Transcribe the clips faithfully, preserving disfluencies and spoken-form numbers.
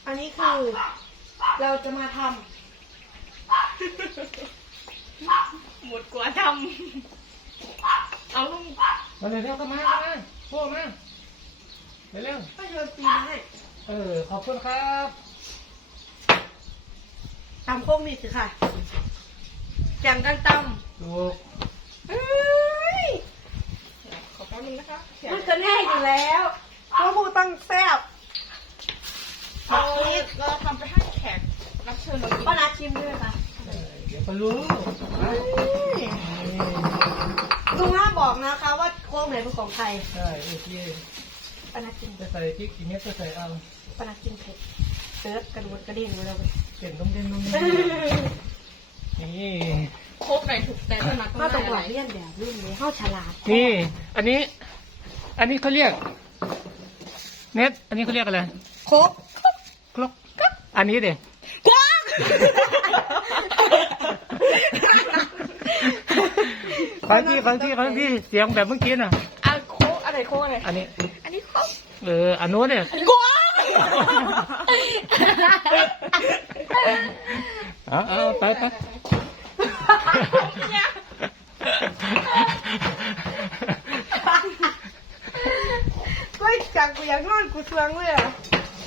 อันนี้คือเราจะมาทำหมดกว่าทำเอาลูกมาเร็วๆก็มามาพวกมาเร็วก็โยนปีมาให้ๆเออขอบคุณครับตำโค้งมีสิค่ะแข่งกันตลูกำเอ้ยขอแป๊บนึงนะคะมันก็แน่อยู่แล้วเพราะผู้ตั้งแซ่บเราเราทำไปให้แขกรับเชิญเรากินป้านาชิมด้วยค่ะเออเดี๋ยวก็รู้ไปลุงห้ามบอกนะคะว่าโค้งไหนเป็นของใครใช่โอเคป้านากินจะใส่พริกกี่เม็ดก็ใส่เอาป้านากินเผ็ดเซิร์ฟกระดูดกระเด้งไปเลยเด่นต้องเด่นต้องเด่นนี่โคกไหนถูกแต่ถนัดตรงมาไหนต้องบอะอไรกเลี่ยนแบบรุ่นนี้เข้าฉลาดนี่อันนี้ อันนี้เขาเรียกเน็ตอันนี้เขาเรียกอะไรโค้กครกอันนี้เด็ ขอที่ขอที่ขอที่เสียงแบบเมื่อกี้น่ะอ่ะโคกอะไรโคกอะไรอันนี้อันนี้โคกเอออันนู้นเนี่ยกวางเอาเอาไปไปก็จังกูอยากนอนกูเทืองเลยอ่ะ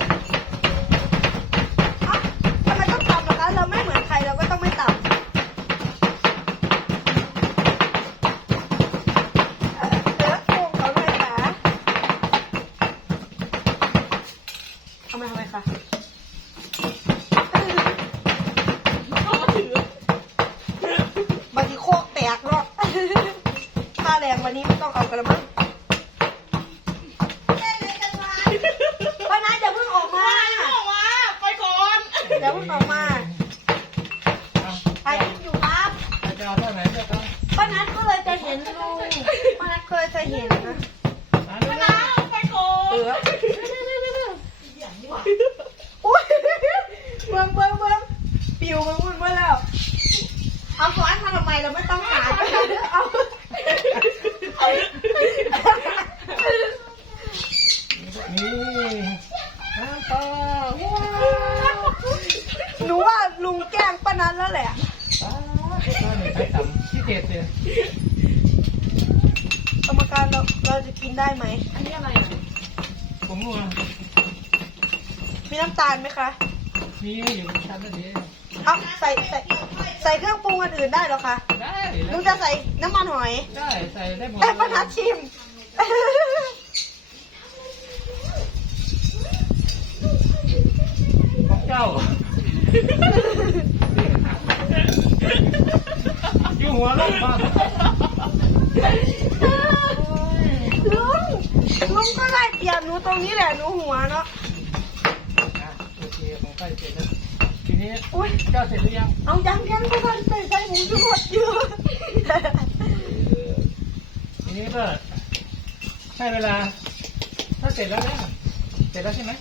เอ้าทำไมต้องต่ำล่ะคะเราไม่เหมือนใครเราก็ต้องไม่ต่ำเออเสือโครงเขาเลยค่ะทำไมทำไมคะก็มาถือบางทีโคกแตกเนาะค่าแรงวันนี้ไม่ต้องเอากระมังป้านัทอย่าเพิ่งออกมาออกมาไปก่อนอย่าเพิ่งออกมาใครอยู่ครับจะเอาเท่าไหนจะเอาป้านัทก็เลยจะเห็นลุงป้านัทเคยจะเห็นนะเอาไปเร็นะวไปก่อนเอออุ้ยเบิ้งเบิ้งเบิ้งปิวมาวุ่นมาแล้ว เอาซ้อนมาทำไมเราไม่ต้องหาก็ได้เอาเอาๆนี่น้ำปลาว้าวหนูว่าลุงแกล้งป้านัทแล้วแหละปลาปลาเนี่ยใช้ต่ำที่เจ็ดเนี่ยกรรมการเราเราจะกินได้ไหมอันนี้อะไรอ่ะผมงัวมีน้ำตาลไหมคะมีอยู่ชั้นนั่นเองเอาใส่ใส่ใส่เครื่องปรุงอันอื่นได้เหรอคะได้ลุงจะใส่น้ำมันหอยได้ใส่ได้หมดแต่ป้านัทชิมของเจ้าอยู่หัวลงมาลุงลุงก็ไล่เปลี่ยนหนูตรงนี้แหละหนูหัวเนาะอ่ะโอเคของใกล้เสร็จแล้วทีนี้อุ้ยเจ้าเสร็จหรือยังเอายังยังทุกคนใส่ใส่หมูทุกคนอยู่ทีนี้ก็ให้เวลา ถ้าเสร็จแล้วเนี่ยเสร็จแล้วใช่ไหม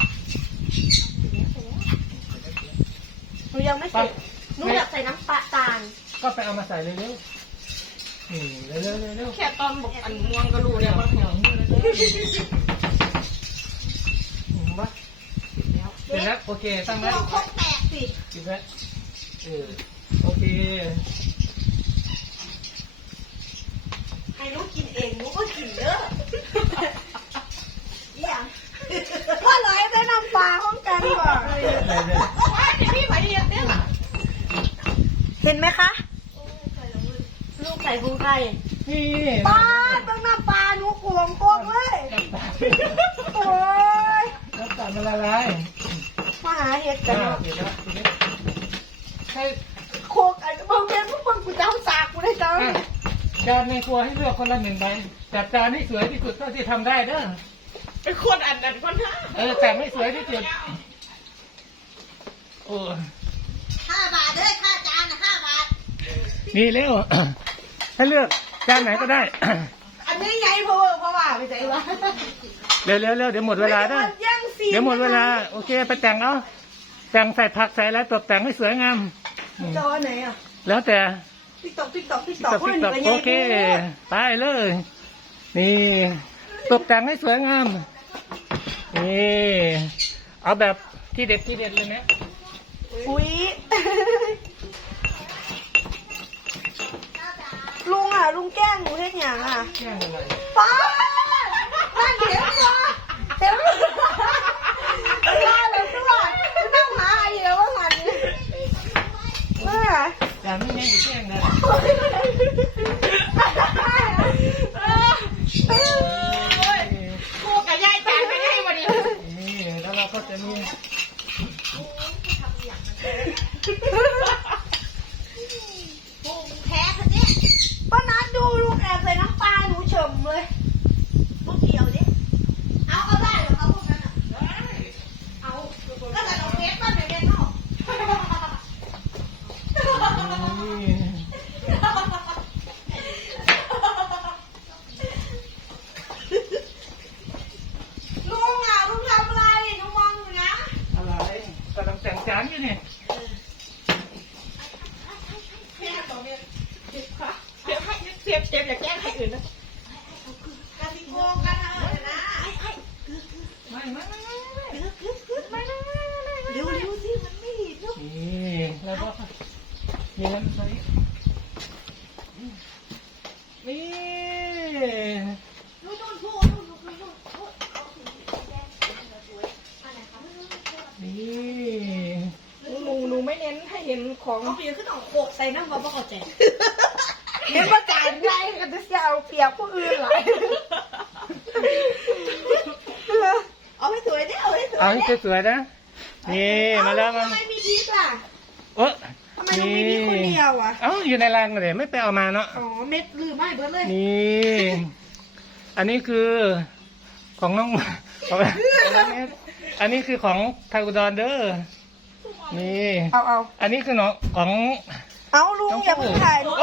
หนูยังไม่เสร็จหนูอยากใส่น้ำปลาตาลก็ไปเอามาใส่เร็วๆนี่เร็วๆเร็วๆแค่ตอนบอกอันม่วงก็รู้แล้วว่าเดี๋ยวนี่เลยเห็นปะเสร็จแล้วโอเคตั้งไว้เราคกแตกสิปิดไว้เออโอเคให้หนูกินเองหนูก็กินเยอะอย่างว่าร้อยได้น้ำปลาห้องกันก่อนได้เลยว้ายเดี๋ยวพี่ไปเรียนเนี่ยล่ะเห็นไหมคะ ลูกใส่พุงไข่นี่ปลาต้องน้ำปลาหนูกวงโคกเลยโอ้ยน้ำตาลมันละลายมาหาเห็ดกันอ่าเนาะเสร็จแล้วทีนี้ให้โคกอันบางเรียนพวกคนกูจะเอาสากกูได้จังอ่ะจานในครัวให้เลือกคนละหนึ่งใบจัดจานให้สวยที่สุดเท่าที่ทำได้เด้อเป็นคนอันนั้นคนห้าเออแต่งให้สวยที่สุดโอ้ห้าบาทเลยค่าจานห้าบาทนี่เร็ว ให้เลือกจานไหนก็ได้อันนี้ไงเพราะว่าเพราะว่าไปไหนวะเร็วเร็วเร็วเดี๋ยวหมดเวลาเด้อย่างสีเดี๋ยวหมดเวลาโอเคไปแต่งเอาแต่งใส่ผักใส่แล้วตกแต่งให้สวยงามอืมจอไหนอ่ะแล้วแต่ติ๊กตอกติ๊กตอกติ๊กตตอกกตกโอเคไปเลยนี่ตกแต่งให้สวยงามนี่เอาแบบที่ที่เด็ดที่เด็ดเลยนะอุ้ยลุงอ่ะลุงแกล้งหนูเฮ็ดหยังอ่ะแย่งอะไรป้าป้าเห็นป้าเห็นป้าเลยตัวจะนั่งหาอีกแล้วว่ามันเมื่อแต่ไม่แย่งอยู่แย่งเลยกูกับยายจานไปได้วันนี้นี่แล้วเราก็จะมีแพ้คนนี้ป้านัดดูลุงแอบใส่น้ำปลาหนูเฉมเลยลูกเดียวดิเอาเอาได้เหรอเขาพวกนั้นอ่ะเอาก็แต่เราเก็บมันเดี๋ยวเก็บเอานี่ลุงอ่ะลุงทำอะไรหนูมองอยู่นะอะไรกำลังแต่งจานอยู่นี่แม่ตรงนี้เสียบให้เสียบเสียบอย่าแกล้งใครอื่นนะกระติโกงกันเถอะนะไม่ไม่ไม่ไม่ไม่เร็วเร็วสิมันไม่เห็นลูกนี่แล้วก็มีน้ำใสนี่นู่นนู่นพูดนู่นนู่นนู่นพูดเอาสีแดงสวยอันไหนคะนี่หนูหนูไม่เน้นให้เห็นของเอาเปียกขึ้นออกโขกใส่น้ำมาบ้าเข้าใจเห็นประกาศไงก็จะเอาเปียกผู้อื่นหลายเอาให้สวยดิเอาให้สวยเอาให้สวยๆนะนี่มาแล้วมันทำไมมีพีชล่ะโอ๊ะทำไมลุงมีพีชคนเดียวอ่ะเอ้าอยู่ในรังเลยไม่ไปเอามาเนาะอ๋อเม็ดลืมไม่เบิร์ดเลยนี่อันนี้คือของน้องของน้องเนสอันนี้คือของไทยอุดรเด้อนี่เอาเอาอันนี้คือน้องของเอาลุงอย่าเพิ่งถ่ายลุง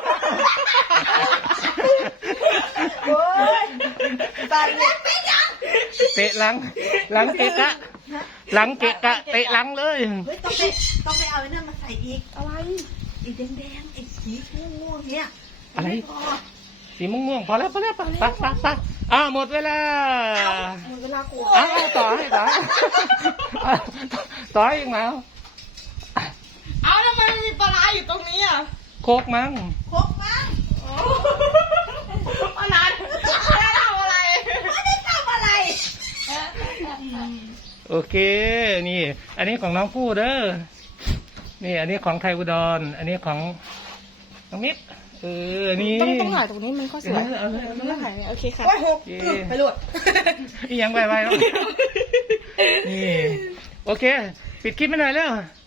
โอ้ยตายเลยไม่ยังเตะหลังหลังเกะกะหลังเกะกะเตะหลังเลยเฮ้ยต้องไปต้องไปเอาไอ้นั่นมาใส่อีกอะไรไอ้แดงแดงๆไอ้สีม่วงๆเนี่ยอะไรม่พอสีม่วงๆพอแล้วพอแล้วไปไปไปไปอ้าวหมดเวลาหมดเวลากูอ้าวต่อให้ต่อให้ต่อให้อีกแล้วเอาแล้วมันมีปลาร้าอยู่ตรงนี้อ่ะโคกมั้งครบมั้งปลาร้าไม่ได้ทำอะไรไม่ได้ทำอะไรโอเคนี่ อันนี้ของน้องผู้เด้อนี่อันนี้ของไทยอุดร อันนี้ของน้องมิตรเออนี่ต้องต้องถ่ายตรงนี้มันก็สวยเอาเลยเอาเลยต้องถ่ายเนี่ยโอเคค่ะโอ้ยหกโอเคไปรวดอีหยังไวๆแล้วนี่โอเค ปิดคลิปไปหน่อยแล้ว